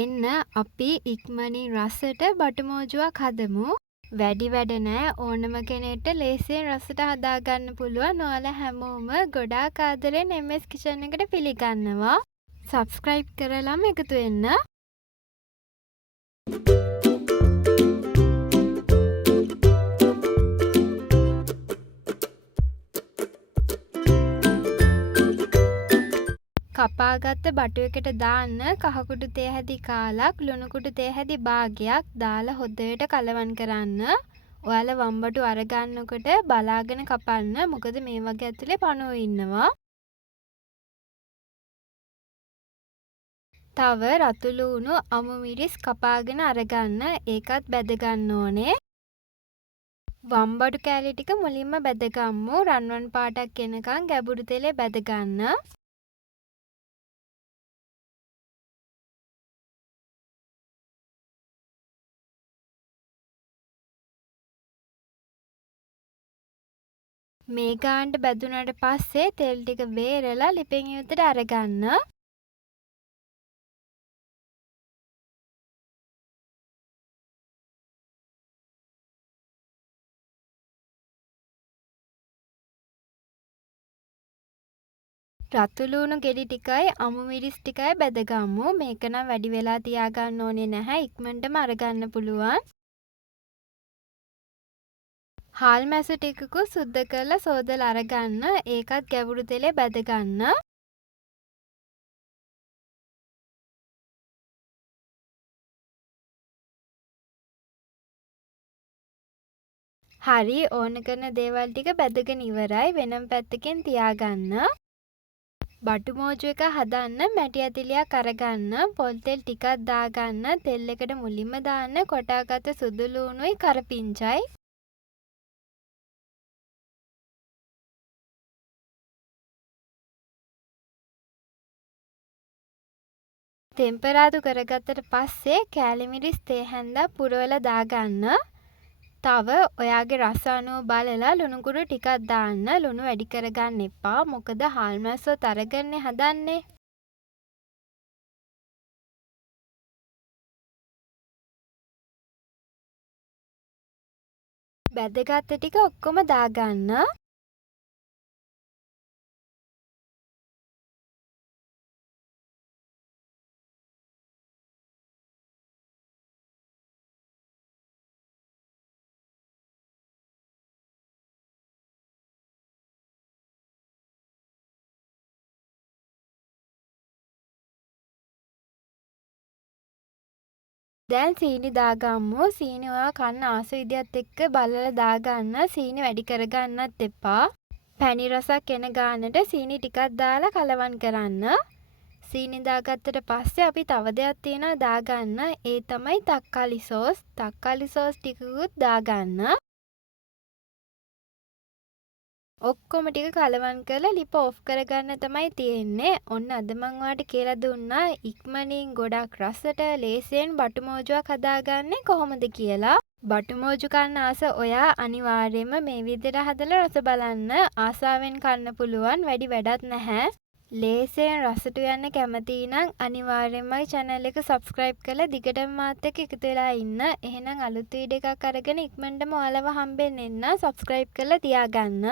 එන්න අපි ඉක්මනින් රසට බටුමෝජුවක් හදමු. වැඩි වැඩ නෑ, ඕනම කෙනෙක්ට ලේසියෙන් රසට හදාගන්න පුළුවන්. ඔයාලා හැමෝම ගොඩාක් ආදරෙන් MS කිචන් එකට පිළිගන්නවා. සබ්ස්ක්‍රයිබ් කරලාම එකතු වෙන්න. කපාගත්ත බටු එකට දාන්න කහකුඩු තේ හැදි කාලක්, ලුණු කුඩු තේ හැදි භාගයක් දාලා හොඳට කලවම් කරන්න. ඔයාලා වම්බටු අරගන්නකොට බලාගෙන කපන්න. මොකද මේ වගේ ඇතුලේ පණුවෝ ඉන්නවා. තව රතු ලුණු, අමු මිරිස් කපාගෙන අරගන්න. ඒකත් බැද ගන්න ඕනේ. වම්බටු කෑලි ටික මුලින්ම බැදගම්මු. රන්වන් පාටක් එනකන් ගැඹුරු තෙලේ බැද ගන්න. මේ ගානට බැදුනට පස්සේ තෙල් ටික බේරලා ලිපෙන් ඉවතට අරගන්න. රතු ලුණු ගෙඩි ටිකයි අමු මිරිස් ටිකයි බැදගමු. මේක නම් වැඩි වෙලා තියාගන්න ඕනේ නැහැ. ඉක්මනටම අරගන්න පුළුවන්. හාල් මැසු ටිකකුත් සුද්ධ කරලා සෝදලා අරගන්න. ඒකත් ගැඹුරු තෙලේ බැදගන්න. හරි, ඕන කරන දේවල් ටික බැදගෙන ඉවරයි. වෙනම පැත්තකින් තියාගන්න. බටු මෝජු එක හදන්න මැටි ඇතිලියක් අරගන්න. පොල් තෙල් ටිකක් දාගන්න. තෙල් එකට මුලින්ම දාන්න කොටාගත්ත සුදු ලුණුයි කරපිංචයි. තෙම්පරාදු කරගත්තට පස්සේ කෑලි මිරිස් තේ හැන්දා පුරවලා දාගන්න. තව ඔයාගේ රස අනුව බලලා ලුණු කුඩු ටිකක් දාන්න. ලුණු වැඩි කරගන්න එපා. මොකද හාල් මැස්සොත් අරගන්නේ හදන්නේ. බැදගත්ත ටික ඔක්කොම දාගන්න. දැන් සීනි දාගම්මු. සීනි ඔයා කන්න ආස විදිහත් එක්ක බලලා දාගන්න. සීනි වැඩි කරගන්නත් එපා. පැණි රසක් එන ගානට සීනි ටිකක් දාලා කලවම් කරන්න. සීනි දාගත්තට පස්සේ අපි තව දෙයක් තියෙනවා දාගන්න. ඒ තමයි තක්කාලි සෝස්. තක්කාලි සෝස් ටිකකුත් දාගන්න. ඔක්කොම ටික කලවම් කරලා ලිප ඔෆ් කරගන්න තමයි තියෙන්නේ. ඔන්න අද මම ඔයාලට කියලා දුන්නා ඉක්මනින් ගොඩක් රසට ලේසියෙන් බටු මෝජුවක් හදාගන්නේ කොහොමද කියලා. බටු මෝජු කන්න ආස ඔයා අනිවාර්යයෙන්ම මේ විදිහට හදලා රස බලන්න. ආසාවෙන් කන්න පුළුවන්. වැඩි වැඩක් නැහැ. ලේසියෙන් රසට යන්න කැමති නම් අනිවාර්යයෙන්ම channel එක subscribe කරලා දිගටම මාත් එක්ක එකතු වෙලා ඉන්න. එහෙනම් අලුත් වීඩියෝ එකක් අරගෙන ඉක්මනටම ඔයාලව හම්බෙන්න එන්න. subscribe කරලා තියාගන්න.